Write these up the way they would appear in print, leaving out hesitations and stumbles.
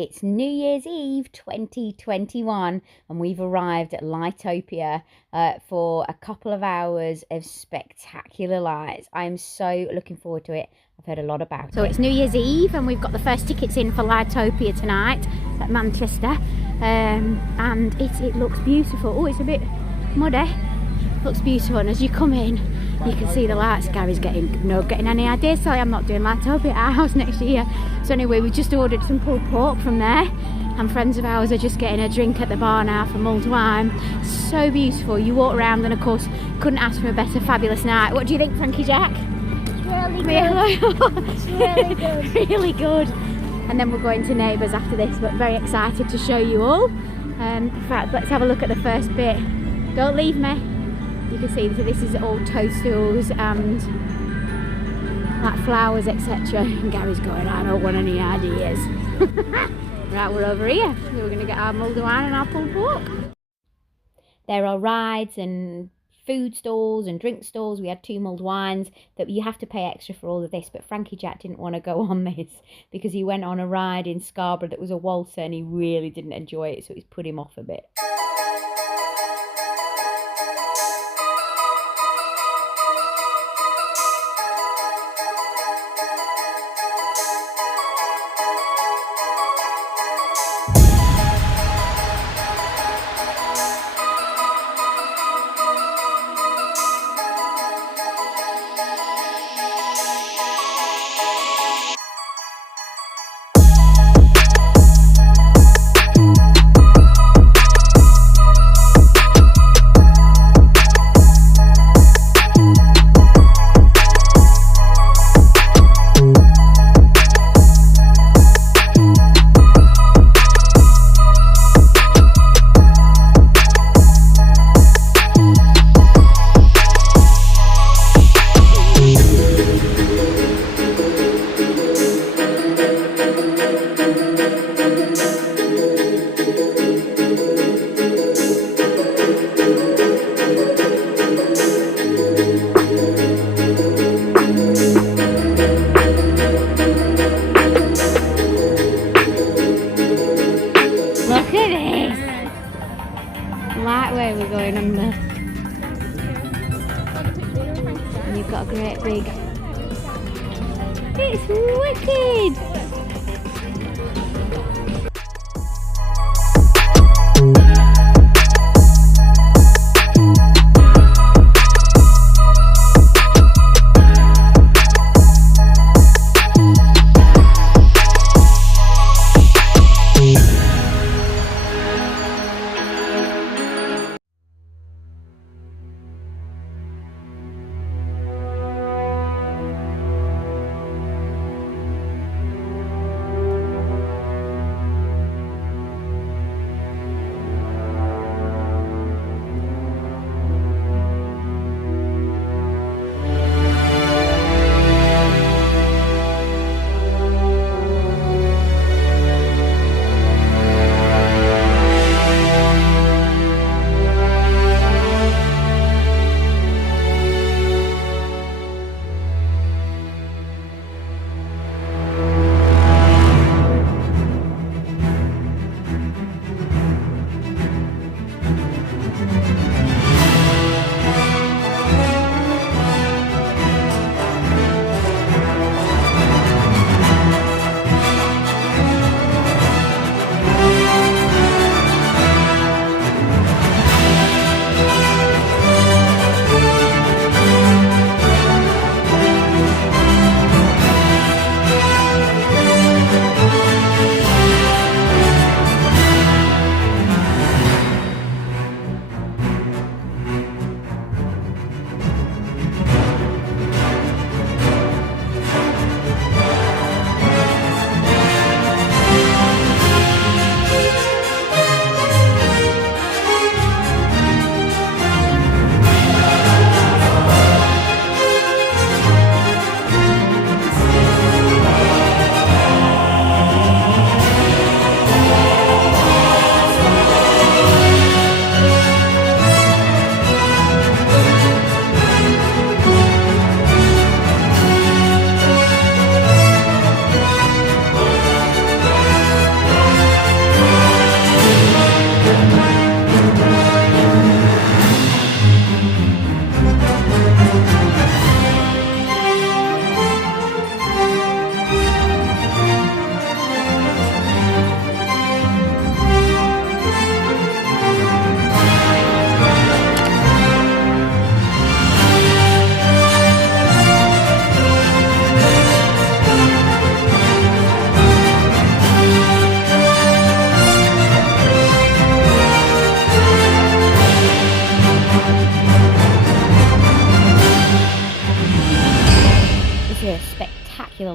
It's New Year's Eve 2021 and we've arrived at Lightopia for a couple of hours of spectacular lights. I'm so looking forward to it. I've heard a lot about it. So it's New Year's Eve and we've got the first tickets in for Lightopia tonight at Manchester, and it looks beautiful. Oh, it's a bit muddy. Looks beautiful, and as you come in you can see the lights. Gary's getting any ideas. Sorry, I'm not doing Lightopia at our house next year. So anyway, we just ordered some pulled pork from there, and friends of ours are just getting a drink at the bar now for mulled wine. So beautiful. You walk around and of course couldn't ask for a better fabulous night. What do you think, Frankie Jack? It's really good. It's really good. Really good. And then we're going to Neighbours after this, but very excited to show you all. In fact, let's have a look at the first bit. Don't leave me. You can see that this is all toadstools and like flowers, etc. And Gary's going, I don't want any ideas. Right, we're over here. We're going to get our mulled wine and our pulled pork. There are rides and food stalls and drink stalls. We had 2 mulled wines that you have to pay extra for all of this, but Frankie Jack didn't want to go on this because he went on a ride in Scarborough that was a waltzer and he really didn't enjoy it, so it's put him off a bit. Lightway we're going under. And you've got a great big... It's wicked!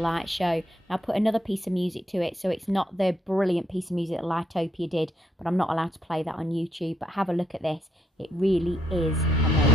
light show. I'll put another piece of music to it, so it's not the brilliant piece of music that Lightopia did, but I'm not allowed to play that on YouTube. But have a look at this. It really is amazing.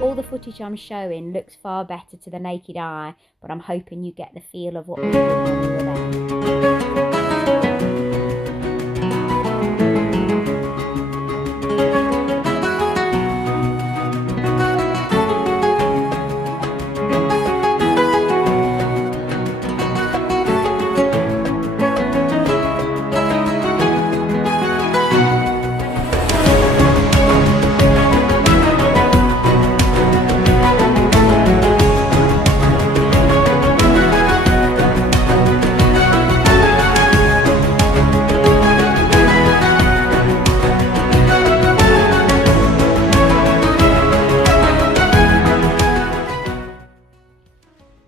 All the footage I'm showing looks far better to the naked eye, but I'm hoping you get the feel of what we were when we were there.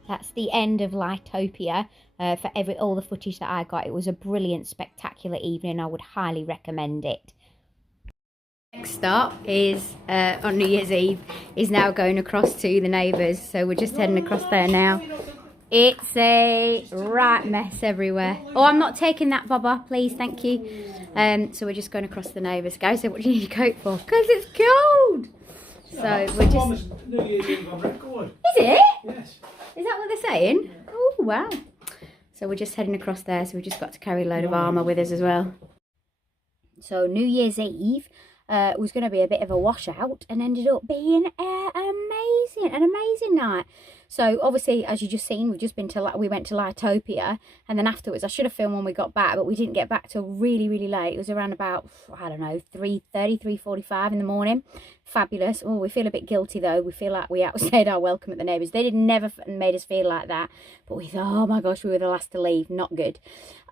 That's the end of Lightopia for all the footage that I got. It was a brilliant, spectacular evening. I would highly recommend it. Next stop is on New Year's Eve is now going across to the neighbours. So we're just heading across there now. It's a right mess everywhere. Oh, I'm not taking that, Baba, please, thank you. So we're just going across the neighbours. Guys, so what do you need a coat for? Because it's cold. So we're just... New Year's Eve on record. Is it? Yes. Is that what they're saying? Oh, wow. So we're just heading across there, so we've just got to carry a load of armour with us as well. So New Year's Eve was going to be a bit of a washout and ended up being an amazing night. So obviously, as you just seen, we went to Lightopia, and then afterwards I should have filmed when we got back, but we didn't get back till really late. It was around about, I don't know, 3:30, 3:45 in the morning. Fabulous. Oh, we feel a bit guilty though. We feel like we outstayed our welcome at the neighbours. They never made us feel like that, but we thought, oh my gosh, we were the last to leave. Not good.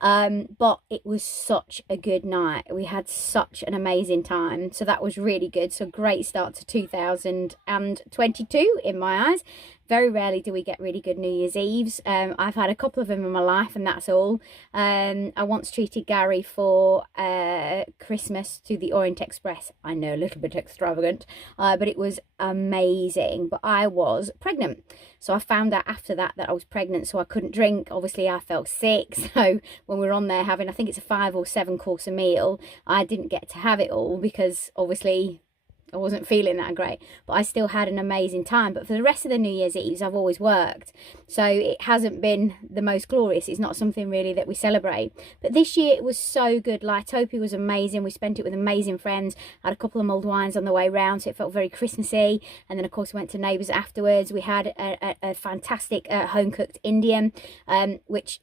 But it was such a good night. We had such an amazing time, so that was really good. So great start to 2022 in my eyes. Very rarely do we get really good New Year's Eves. I've had a couple of them in my life, and that's all. I once treated Gary for Christmas to the Orient Express. I know, a little bit extravagant, but it was amazing. But I was pregnant, so I found out after that I was pregnant, so I couldn't drink. Obviously I felt sick, so when we were on there having, I think it's a 5 or 7 course meal, I didn't get to have it all because obviously I wasn't feeling that great, but I still had an amazing time. But for the rest of the New Year's Eves, I've always worked, so it hasn't been the most glorious. It's not something really that we celebrate. But this year it was so good. Lightopia was amazing. We spent it with amazing friends. I had a couple of mulled wines on the way round, so it felt very Christmassy. And then of course we went to neighbours afterwards. We had a fantastic home-cooked Indian, which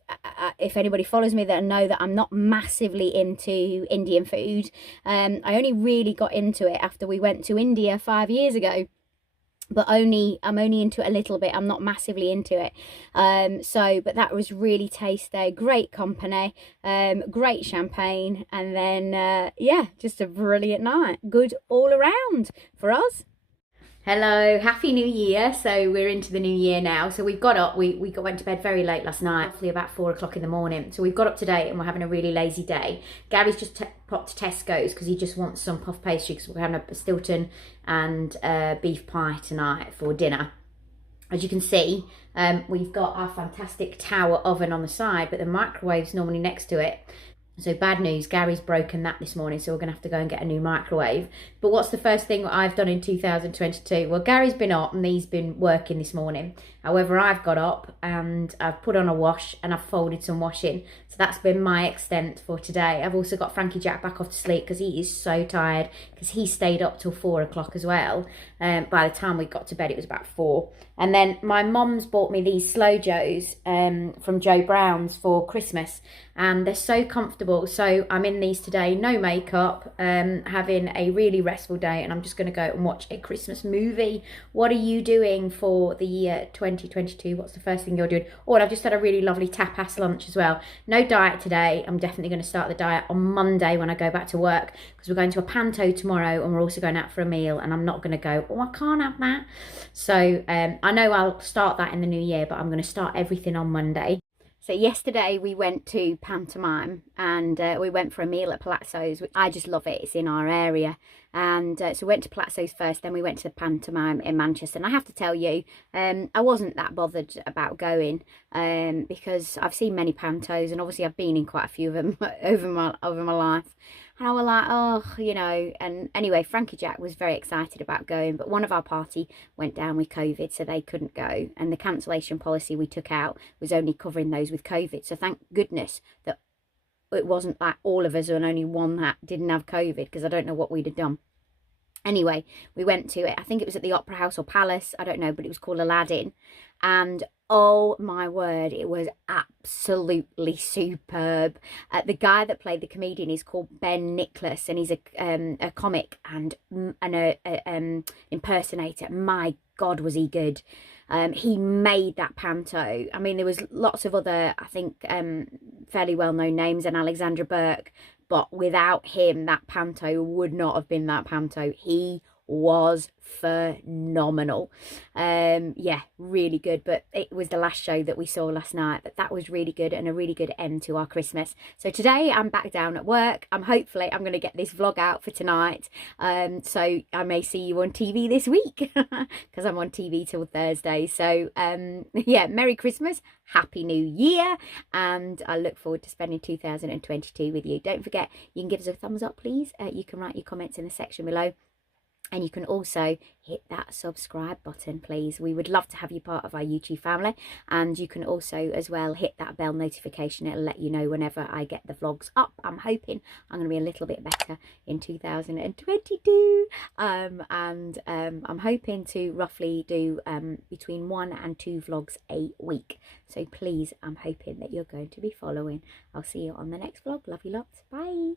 if anybody follows me, they'll know that I'm not massively into Indian food. I only really got into it after we went to India 5 years ago, but I'm only into it a little bit. I'm not massively into it. But that was really tasty. Great company, great champagne, and then yeah, just a brilliant night. Good all around for us. Hello, happy new year. So we're into the new year now. So we've got up, we went to bed very late last night, roughly about 4 o'clock in the morning. So we've got up today and we're having a really lazy day. Gary's just popped to Tesco's because he just wants some puff pastry because we're having a Stilton and beef pie tonight for dinner. As you can see, we've got our fantastic tower oven on the side, but the microwave's normally next to it. So bad news, Gary's broken that this morning, so we're going to have to go and get a new microwave. But what's the first thing I've done in 2022? Well, Gary's been up and he's been working this morning. However, I've got up and I've put on a wash and I've folded some washing. So that's been my extent for today. I've also got Frankie Jack back off to sleep because he is so tired because he stayed up till 4 o'clock as well. By the time we got to bed, it was about 4. And then my mum's bought me these Slow Joes from Joe Brown's for Christmas. And they're so comfortable. So I'm in these today, no makeup, having a really restful day. And I'm just going to go and watch a Christmas movie. What are you doing for the year 2022? What's the first thing you're doing? Oh, and I've just had a really lovely tapas lunch as well. No diet today. I'm definitely going to start the diet on Monday when I go back to work. Because we're going to a Panto tomorrow and we're also going out for a meal. And I'm not going to go, oh, I can't have that. So I know I'll start that in the new year, but I'm going to start everything on Monday. So yesterday we went to pantomime and we went for a meal at Palazzo's, which I just love it. It's in our area. And so we went to Palazzo's first, then we went to the pantomime in Manchester. And I have to tell you, I wasn't that bothered about going because I've seen many pantos and obviously I've been in quite a few of them over my life. And I was like, oh, you know, and anyway, Frankie Jack was very excited about going, but one of our party went down with COVID, so they couldn't go. And the cancellation policy we took out was only covering those with COVID. So thank goodness that it wasn't like all of us and only one that didn't have COVID, because I don't know what we'd have done. Anyway, we went to it. I think it was at the Opera House or Palace. I don't know, but it was called Aladdin. And oh my word, it was absolutely superb. The guy that played the comedian is called Ben Nicholas, and he's a comic and an impersonator. My God, was he good. He made that panto. I mean, there was lots of other, I think, fairly well-known names, and Alexandra Burke. But without him, that panto would not have been that panto. He was phenomenal. Yeah, really good. But it was the last show that we saw last night. But that was really good and a really good end to our Christmas. So today I'm back down at work. I'm going to get this vlog out for tonight. So I may see you on TV this week because I'm on TV till Thursday. So yeah, Merry Christmas, Happy New Year, and I look forward to spending 2022 with you. Don't forget, you can give us a thumbs up, please. You can write your comments in the section below. And you can also hit that subscribe button, please. We would love to have you part of our YouTube family. And you can also as well hit that bell notification. It'll let you know whenever I get the vlogs up. I'm hoping I'm going to be a little bit better in 2022. I'm hoping to roughly do between 1 and 2 vlogs a week. So please, I'm hoping that you're going to be following. I'll see you on the next vlog. Love you lots. Bye.